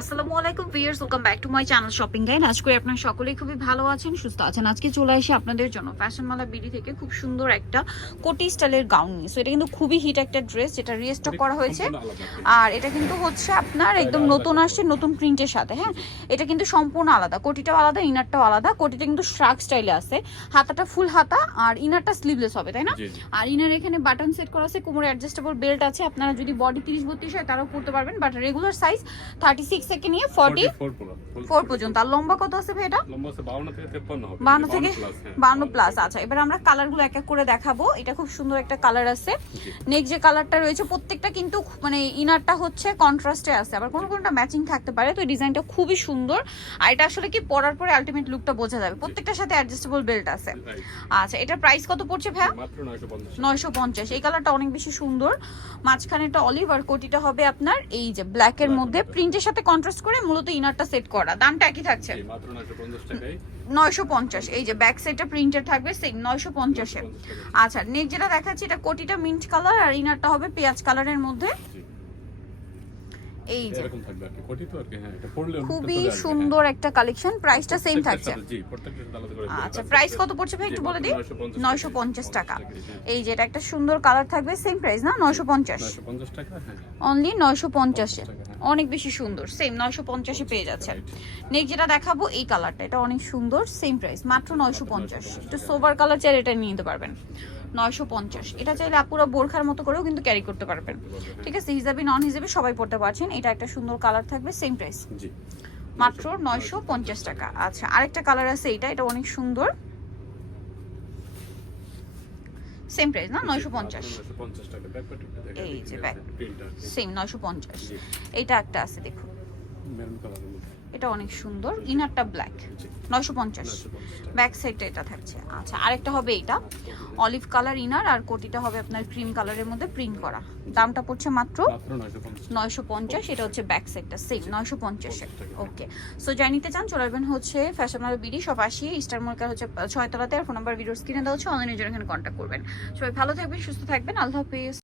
আসসালামু আলাইকুম viewers, welcome back to my channel shopping guide. আজ করে আপনারা সকলেই খুবই ভালো আছেন, সুস্থ আছেন। আজকে চলে আসি আপনাদের জন্য ফ্যাশনমালা বিডি থেকে খুব সুন্দর একটা কোটি স্টাইলের গাউন নিয়ে। সো এটা কিন্তু খুবই হিট একটা ড্রেস, যেটা রিস্টক করা হয়েছে। আর এটা কিন্তু হচ্ছে আপনার একদম নতুন আসছে, নতুন প্রিন্টের সাথে। হ্যাঁ, এটা কিন্তু সম্পূর্ণ আলাদা, কোটিটাও আলাদা, ইনারটাও আলাদা। কোটিটা কিন্তু শ্রাক স্টাইলে আছে, হাতাটা ফুল হাতা আর ইনারটা স্লিভলেস হবে, তাই না? আর ইনার এখানে বাটন সেট করা আছে, কোমরে অ্যাডজাস্টেবল বেল্ট আছে। আপনারা যদি বডি 30-32 হয় তারাও পরতে পারবেন, বাট রেগুলার সাইজ 36 থেকে নিয়ে 44 পর্যন্ত। আর লম্বা কত আছে ভাই? এটা লম্বা আছে 52 থেকে 53 হবে, 52 থেকে 52 প্লাস। আচ্ছা, এবার আমরা কালারগুলো এক এক করে দেখাবো। এটা খুব সুন্দর একটা কালার আছে। নেক্সট যে কালারটা রয়েছে, প্রত্যেকটা কিন্তু মানে ইনারটা হচ্ছে কন্ট্রাস্টে আছে, আবার কোন কোনটা ম্যাচিং থাকতে পারে। তো এই ডিজাইনটা খুবই সুন্দর। আর এটা আসলে কি পরার পরে আলটিমেট লুকটা বোঝা যাবে। প্রত্যেকটার সাথে অ্যাডজাস্টেবল বেল্ট আছে। আচ্ছা, এটার প্রাইস কত পড়ছে ভাই? মাত্র 950। এই কালারটা অনেক বেশি সুন্দর। মাঝখানে একটা অলিভ আর কোটিটা হবে আপনার এই যে ব্ল্যাক এর মধ্যে প্রিন্টের সাথে কন্ট্রাস্ট করে মূলত ইনারটা সেট করা। দামটা একই থাকছে মাত্র 950 টাকায়। 950। এই যে ব্যাক সাইডটা প্রিন্টেড থাকবে সেম 950 এ। আচ্ছা, নেক্সট যেটা দেখাচ্ছি, এটা কোটিটা মিন্ট কালার আর ইনারটা হবে পেঁয়াজ কালারের মধ্যে। এই যে এরকম থাকবে আর কি, কোটি তো আর কি। হ্যাঁ, এটা পড়লে খুবই সুন্দর একটা কালেকশন। প্রাইসটা সেম থাকছে। জি, প্রত্যেকটা আলাদা করে। আচ্ছা, প্রাইস কত পড়ছে ভাই একটু বলে দিই? 950 টাকা। এই যে এটা একটা সুন্দর কালার থাকবে, সেম প্রাইস না? 950 টাকা। হ্যাঁ, অনলি 950 এ। অনেক বেশি সুন্দর, সেম 950 এ পেয়ে যাচ্ছেন। নেক্সট যেটা দেখাবো এই কালারটা, এটা অনেক সুন্দর, সেম প্রাইস মাত্র 950। একটু সোবার কালার চাইলে এটা নিয়ে নিতে পারবেন 950। এটা চাইলে আপুরা বোরখার মতো করেও কিন্তু ক্যারি করতে পারবেন। ঠিক আছে, হিজাবি নন হিজাবি সবাই পড়তে পারছেন। এটা একটা সুন্দর কালার থাকবে, সেম প্রাইস জি, মাত্র 950 টাকা। আচ্ছা, আরেকটা কালার আছে, এটা অনেক সুন্দর, সেম প্রাইস না? 950 টাকা। ব্যাকপার্টটা দেখেন, এই যে ব্যাক প্রিন্টার সেম 950। এইটা একটা আছে দেখুন, মেরুন কালারের মধ্যে। এটা অনেক সুন্দর, ইনারটা ব্ল্যাক। 950 ব্যাক সাইডটা এটা থাকছে। আচ্ছা, আরেকটা হবে এটা অলিভ কালার ইনার আর কোটিটা হবে আপনার ক্রিম কালারের মধ্যে প্রিন্ট করা। দামটা পড়ছে মাত্র 950। এটা হচ্ছে ব্যাক সাইডটা সেম 950 এ। ওকে, সো যাই নিতে চান চলে আসবেন হচ্ছে ফ্যাশনমালা বিডি শপ 80 স্টার মার্কেট হচ্ছে 6 তলাতে। আর ফোন নাম্বার ভিডিওর স্ক্রিনে দেওয়া হচ্ছে, অনলাইনে জন্য এখানে কন্ট্যাক্ট করবেন। সবাই ভালো থাকবেন, সুস্থ থাকবেন, আল্লাহ হাফেজ।